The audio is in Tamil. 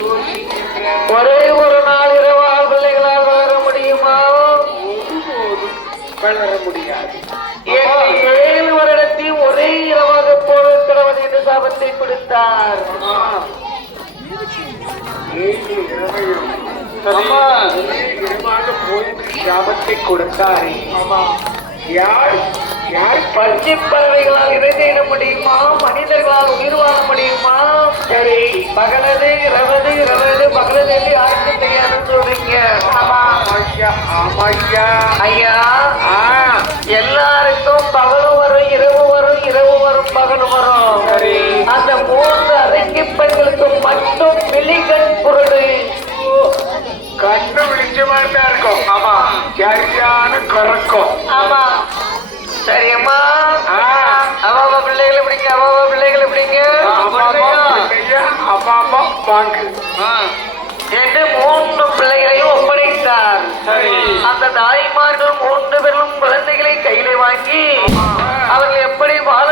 யோசிக்கின்றார். ஒரே ஒரு நாள் இரவால் பிள்ளைகளால் வளர முடியுமா? வளர முடியாது. 7 வருடத்தையும் ஒரே இரவாக போல கிழவன் என்று சாபத்தை கொடுத்தார். சாபத்தை கொடுத்தாரே. யார் யார் பச்சை பறவைகளால் இறைந்திட முடியுமா? மனிதர்களால் உயிர் வாழ முடியுமா? சரி, பகலது இரவது இரவது பகலது என்று யாருக்கும் தெரியாதுன்னு சொல்றீங்க. ஆமா ஐயா, ஆமா ஐயா. ஐயா, எல்லாருக்கும் பகலும் வரும் இரவு வரும், இரவு வரும் பகலும் வரும். சரி, அந்த 3 அரைக்கி பெண்களுக்கு மட்டும் விழிகண் குருடு. கண்ணு விழிச்சமாட்டா இருக்கும். ஆமா, சரியான கறக்கும். ஆமா, சரியம்மா. அவாவா பிள்ளைகள் எப்படிங்க? அவாவா பிள்ளைகள் எப்படிங்க? அப்பா அம்மா வாங்கு என்று 3 பிள்ளைகளையும் ஒப்படைத்தார். அந்த தாய்மார்கள் 3 பேரும் குழந்தைகளை கையிலே வாங்கி அவர்கள் எப்படி வாழ